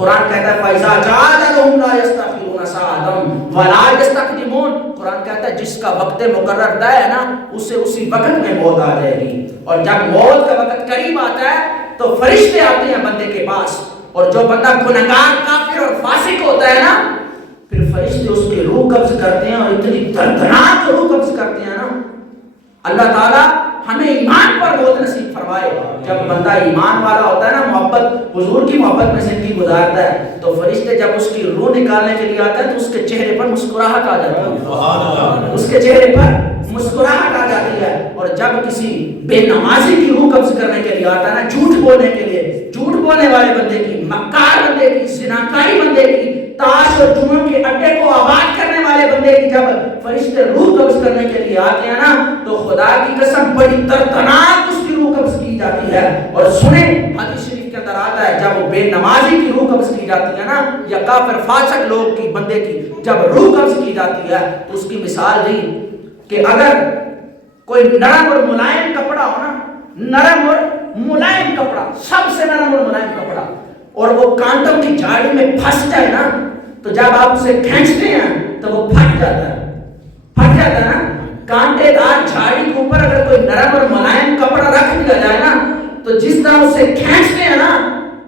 قرآن کہتا ہے فَإِذَا جَاءَ أَجَلُهُمْ لَا يَسْتَأْخِرُونَ سَاعَةً وَلَا يَسْتَقْدِمُونَ۔ قرآن کہتا ہے جس کا وقت مقرر طے ہے نا اسے اسی وقت میں موت آ جائے گی، اور جب موت کا وقت قریب آتا ہے تو فرشتے آتے ہیں بندے کے پاس، اور جو بندہ گنہگار کافر اور فاسق ہوتا ہے نا پھر فرشتے اس کی روح قبض کرتے ہیں، اور اتنی دردناک روح قبض کرتے ہیں نا۔ اللہ تعالیٰ ہمیں ایمان پر موت نصیب فرمائے۔ جب بندہ ایمان والا ہوتا ہے نا، محبت حضور کی محبت میں زندگی گزارتا ہے، تو فرشتے جب اس کی روح نکالنے کے لیے آتے ہیں تو اس کے چہرے پر مسکراہٹ آ جاتی ہے، اس کے چہرے پر مسکراہٹ آ جاتی ہے۔ اور جب کسی بے نمازی کی روح قبض کرنے کے لیے آتا ہے نا، جھوٹ بولنے کے لیے، جھوٹ بولنے والے بندے کی، مکار بندے کی، زناکاری بندے کی، تاش اور جنوں کے اڈے کو آباد کرنے والے بندے کی جب فرشتے روح قبض کرنے کے لیے آتے ہیں نا تو خدا کی قسم بڑی دردناک اس کی روح قبض کی جاتی ہے۔ اور سنیں حدیث شریف کے اندر آتا ہے جب بے نمازی کی روح قبض کی جاتی ہے نا، یا کافر فاسق لوگ کی بندے کی جب روح قبض کی جاتی ہے تو اس کی مثال دی کہ اگر کوئی نرم اور ملائم کپڑا ہو نا، نرم اور ملائم کپڑا، سب سے نرم اور ملائم کپڑا، اور وہ کانٹوں کی جھاڑی میں پھنس جائے نا تو جب آپ اسے کھینچتے ہیں تو وہ پھٹ جاتا ہے، پھٹ جاتا ہے نا۔ کانٹے دار جھاڑی کے اوپر اگر کوئی نرم اور ملائم کپڑا رکھ دیا جائے نا تو جس طرح اسے کھینچتے ہیں نا،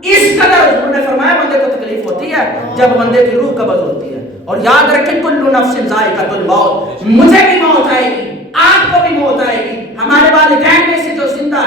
اس قدر حضور نے فرمایا بندے کو تکلیف ہوتی ہے جب بندے کی روح قبض ہوتی ہے۔ اور یاد رکھیں کل نفس ذائقۃ الموت، مجھے بھی موت آئے گی، آپ کو بھی موت آئے گی، ہمارے والدین میں سے جو زندہ